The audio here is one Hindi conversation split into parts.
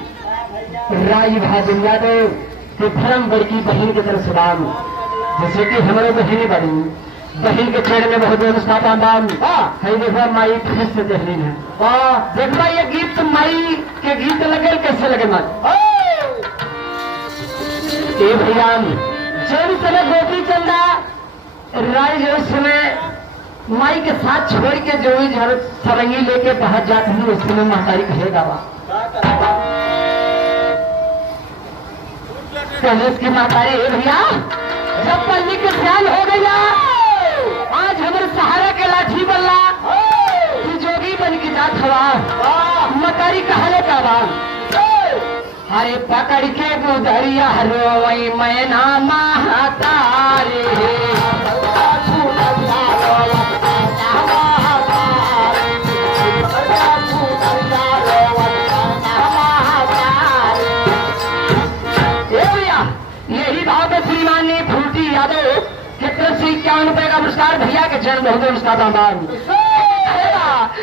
राई भाजन यादव के धर्म बड़ी बहन की तरफ सलाम। जैसे कि हमारे बहनी बड़ी बहन के पेड़ में बहुत अनुष्ठाता नाम है। देखो माई फिर से देहलीन है। देखो ये गीत तो माई के गीत लगे कैसे लगे मत ए भैया जब समय गोपी चंदा राय जो समय माई के साथ छोड़ के जो सरंगी लेके बाहर जाते हैं उस समय महतारी कहेगा कलेश की महतारी भैया जब पल्ली के ध्यान हो गया आज हमारे सहारा के लाठी बल्ला तू जोगी बन के जात हवा मतारी कहले का बात अरे पकड़ के गुदरिया रोई मैना महतारी ₹51 का पुरस्कार भैया के जन्म बहुत उसका दामान।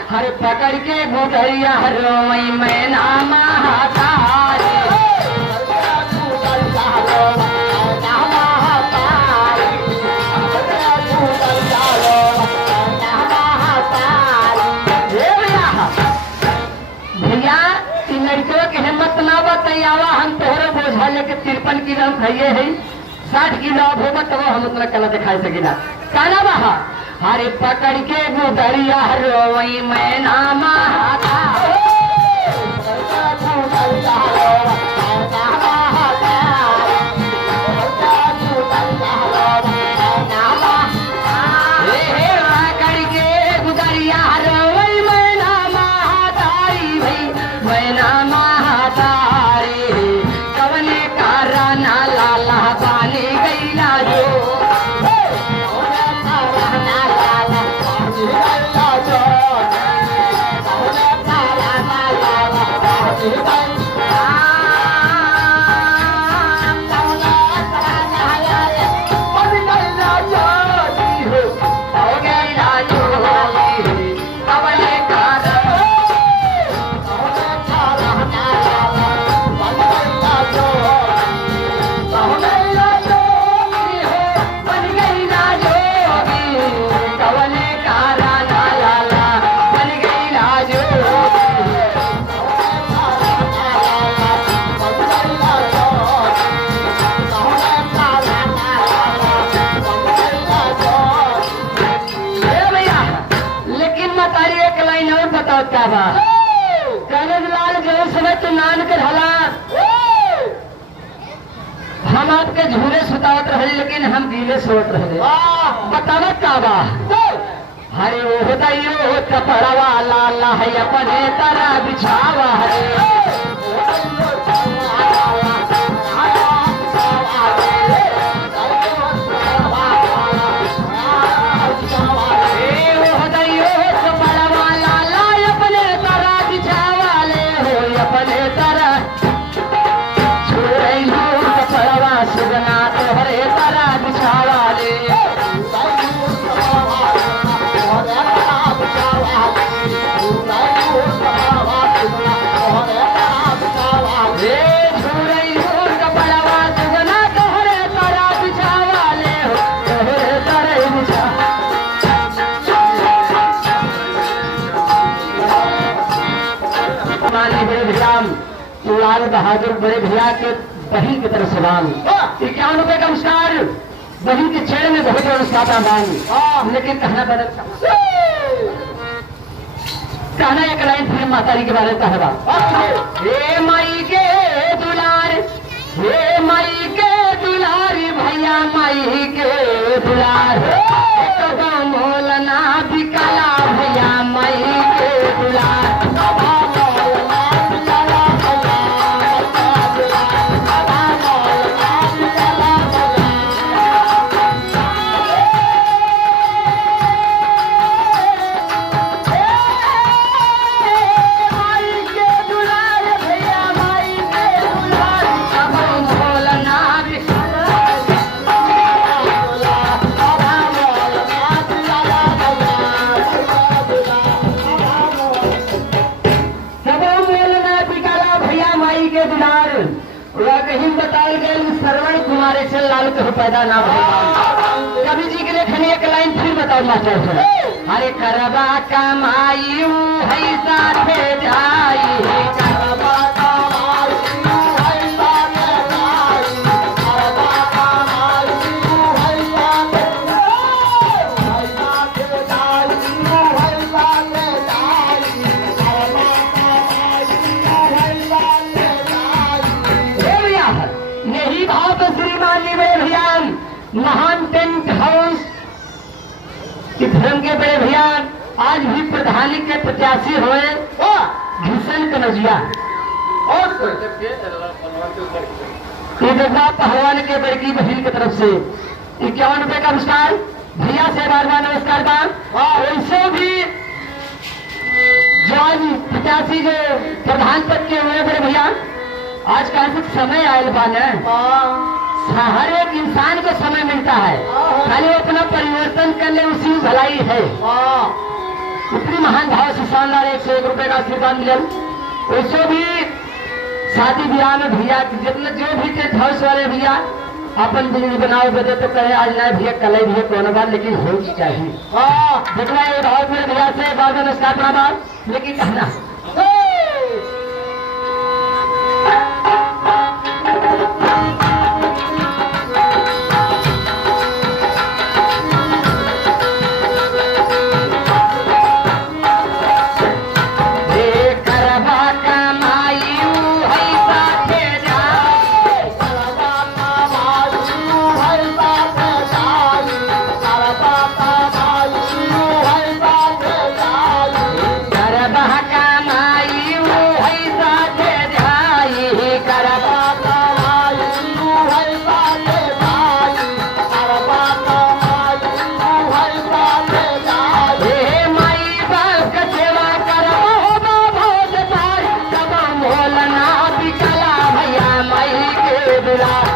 हरे पकड़ के गुदरिया रोई मैना महतारी भैया इन लड़कियों की हिम्मत ना बतावा हम तोहरे बोझा लेके 53 किलो खाइए है 60 किलो होगा तब हम उतना कला दिखाई सकेगा काला बहा हरे पकड़ के गुदरिया रोई मैना महतारी लाल जो समय तो नान के ढला हम आपके झूले सुतावत रहे लेकिन हम गीले सोत रहे बतावत का बा हरे वो बताइयो कपड़वा लाला है अपने तरह बिछावा है लाल बहादुर बड़े भैया के बहन की तरफ सलाम। 51 रुपए का नमस्कार। बहन के चेहरे में बहुत बड़ा मांग, लेकिन कहना बदल कहना एक लाइन फिर मातारी के बारे में कहवा। हे माई के दुलार, हे माई के दुलार, भैया माई के दुलार, मोलना बिकला भैया माई के दुलार। कहीं बताल गए श्रवण कुमारे से लाल कहीं पैदा ना भइल। कवि जी के लेखन एक लाइन फिर बताओ मास्टर साहब। अरे करबा कमाई है साथे जाई, करबा कमाई है साथे जाई, करबा कमाई है साथे जाई, है साथे जाई, करबा कमाई है साथे जाई। यही भाव तो श्रीमान जी बड़े भैया महान टेंट हाउस कि धर्म के बड़े भैया आज भी प्रधानी के प्रत्याशी हुए भूषण कनौजिया और पहलवान के बड़की बहन की तरफ से 51 रुपए का नमस्कार। भैया से बार बार नमस्कार का। वैसे भी जो आज प्रत्याशी जो प्रधान पद के हुए बड़े भैया आज का समय आयल बाने, हर एक इंसान को समय मिलता है, खाली वो अपना परिवर्तन कर ले उसी भलाई है। इतनी महान भाव से शानदार 101 रुपए का आशीर्वाद मिले। वैसे भी शादी ब्याह में भैया जितने जो भी टेंट हाउस वाले भैया अपन जिंदगी बनाओ बदे तो कहे आज ना भैया कल भैया कौन बात, लेकिन हो चाहिए। जितना ये भाव मेरे भैया से बात नमस्कार प्रणाम, लेकिन कहना बिकला भैया माई के दुलार।